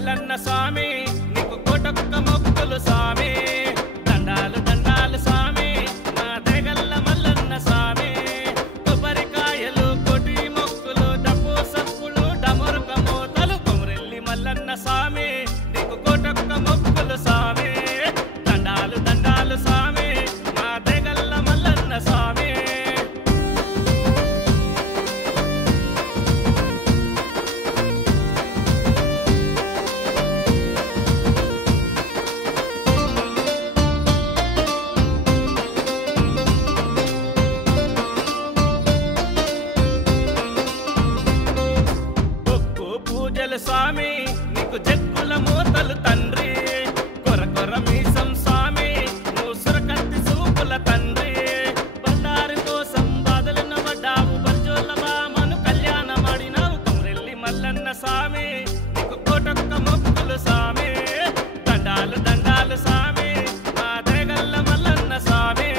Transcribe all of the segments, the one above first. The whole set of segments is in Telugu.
మల్లన్న స్వామి నీకు కోటొక్క మొక్కులు స్వామి దండాలు దండాలు స్వామి మా దేగల్ల మల్లన్న స్వామి కొబ్బరికాయలు కోటి మొక్కులు డప్పు సప్పులు డమరుక మోతలు కొమరెల్లి మల్లన్న స్వామి నీకు కోటొక్క మొక్కులు స్వామి దండాలు దండాలు స్వామి మా దేగల్ల మల్లన్న స్వామి స్వామి నీకు జక్కుల మూతలు తండ్రి కొర కొర మీసం స్వామి నువ్వు సురకత్తి సూపుల తండ్రి బండారు కోసం బాధలున్న పడ్డావు బంజోళ్ళ బామను కళ్యాణమాడినావు కొమరెల్లి మల్లన్న స్వామి నీకు కోటొక్క మొక్కులు స్వామి దండాలు దండాలు స్వామి మా దేగల్ల మల్లన్న స్వామి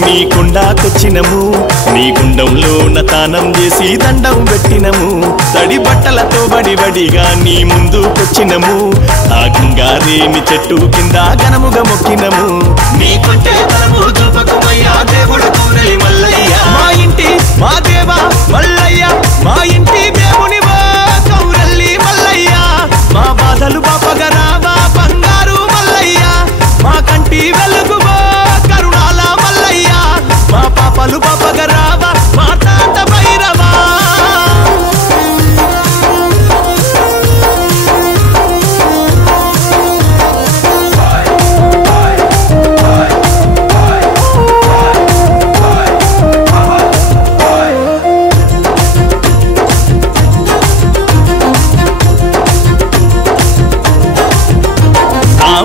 నీ కొండాకొచ్చినము నీ గుండంలో తానం చేసి దండం పెట్టినము తడి బట్టలతో బడిబడిగా నీ ముందుకొచ్చినము ఆ గంగారేని చెట్టు కింద ఘనముగా మొక్కినము నీ కొంటే తనము చూపకమయ్యా దేవుడు కూనలి మల్లయ్య మా ఇంటి మా దేవా మల్లయ్య మా ఇంటి దేవునివా కౌరల్లి మల్లయ్య మా బాధలు బాపగరావా బంగారు మల్లయ్య మా కంటి వెలుగువా కరుణాల మల్లయ్య మా పాపలు బాపగరావా మా తాత భైరవా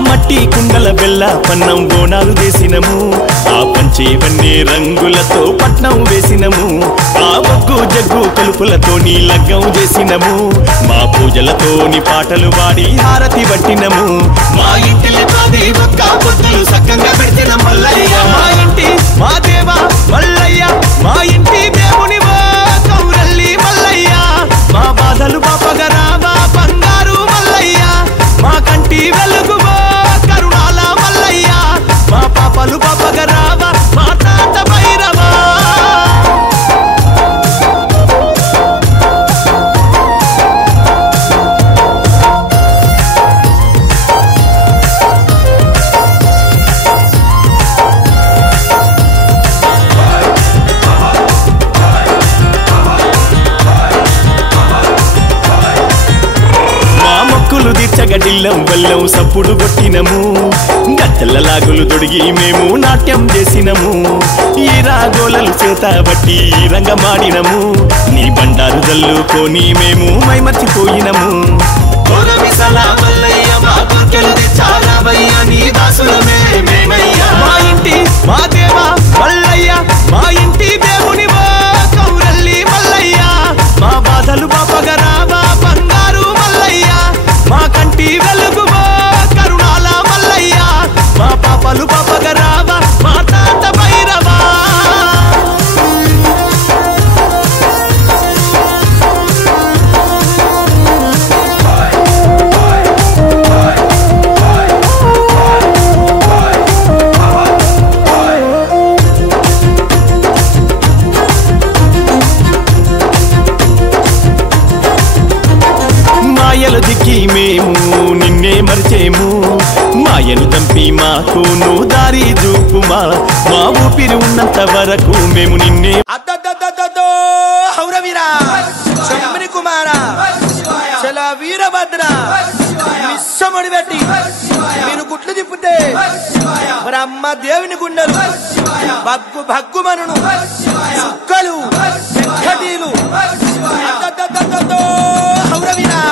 మట్టి కుండల బెల్ల పన్నం బోనాలు చేసినము ఆ పంచేవన్నీ రంగులతో పట్నం వేసినము ఆ బొగ్గు జగ్గు కలుపులతో నీ లగ్గం చేసినము మా పూజలతోని పాటలు వాడి హారతి పట్టినము మా ఇంటిలో కాదే ఒక్క పొద్దులు సక్కంగా పెడిచిన మల్లయ్య మా ఇంటి మా దేవా మల్లయ్య మా ఇంటి దేవునివా కౌరల్లి మల్లయ్య మా బాధలు బాపగరావా బంగారు మల్లయ్య మా కంటి వెలుగువా కరుణాల మల్లయ్య మా పాపలు బాపగరావా మా తాత భైరవా తీర్చగడిల్లం బెల్లం సప్పుడు కొట్టినము గట్టల లాగులు దొడిగి మేము నాట్యం చేసినము ఈ రాగోలలు చేత బట్టి ఈ రంగమాడినము నీ బండారు జల్లుకొని మేము మైమర్చిపోయినము మా ఇంటి మా దేవా మల్లయ్య మా ఇంటి దేవునివా కౌరల్లి మల్లయ్య మా బాధలు బాపగరావా బంగారు మల్లయ్య మా కంటి వెలుగువా కరుణాల మల్లయ్య మా పాపలు బాపగరావా మా తాత భైరవా మాయలు దిక్కి మేము నిన్నే మరిచేము మాయను తంపి మాకు నువ్వు దారి చూపుమా మా ఊపిరి ఉన్నంత వరకు మేము నిన్నే హౌరవీరా శంభని కుమార చల వీరభద్ర మిస్సముడి పెట్టి మీరు గుట్లు తిప్పితే మరి అమ్మ దేవుని గుండెలు భగ్గు భగ్గుమనును చుక్కలు చెక్కటీలు హౌరవీరా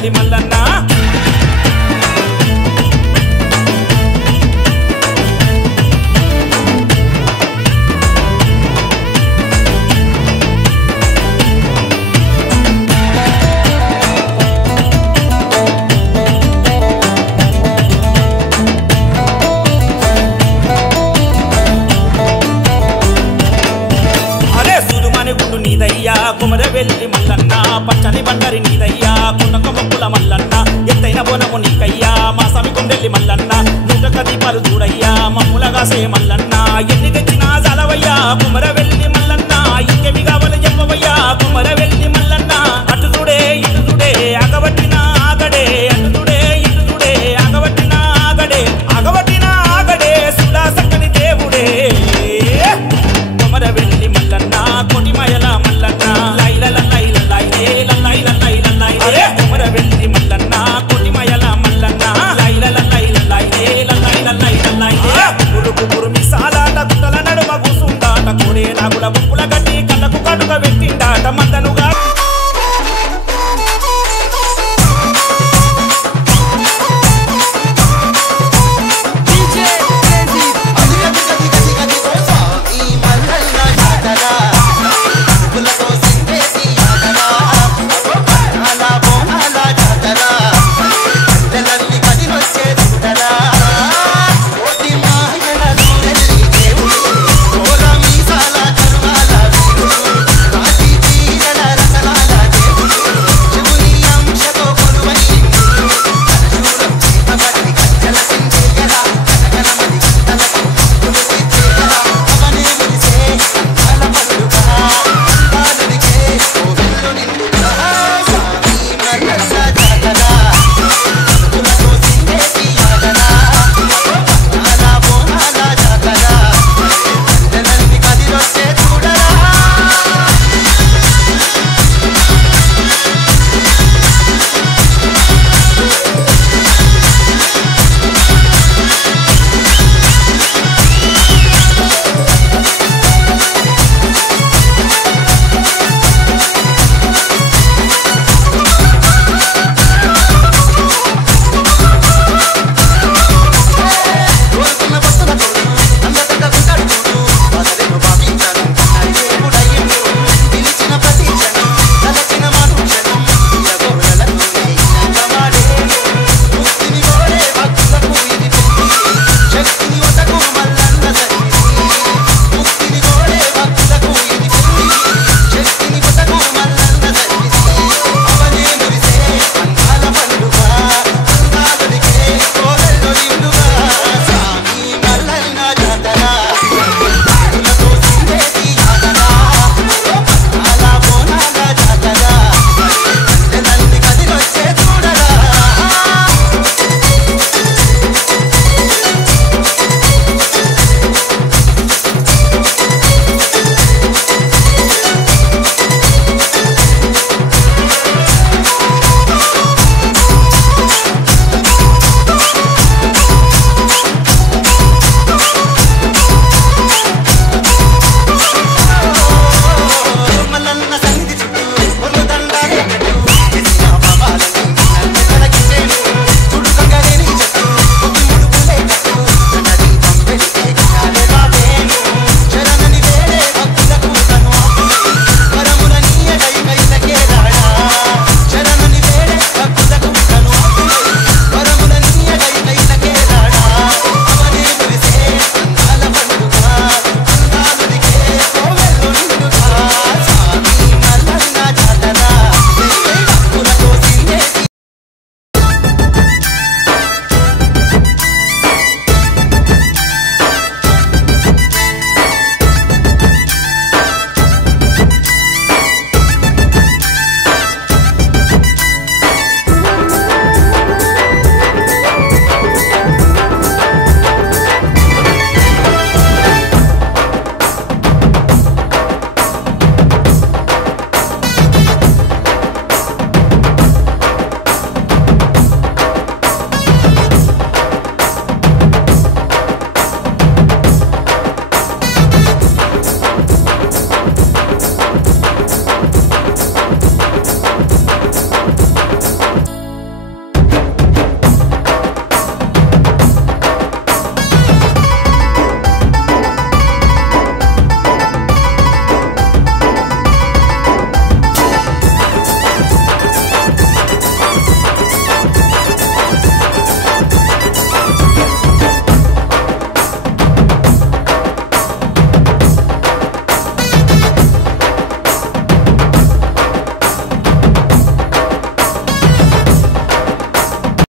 కొమరవెల్లి మల్లన్న నీదయ్యా కొమరవెల్లి మల్లన్న పచ్చని బండరి నీదయ్యా కునక మొక్కుల మల్లన్న ఎత్తైన బోనము నీకయ్యా మా సమి కొండెల్లి మల్లన్న నూటక దీపాలు చూడయ్యా మమ్ములగా సే మల్లన్న ఎన్ని తెచ్చినా జలవయ్యా కొమరవెల్లి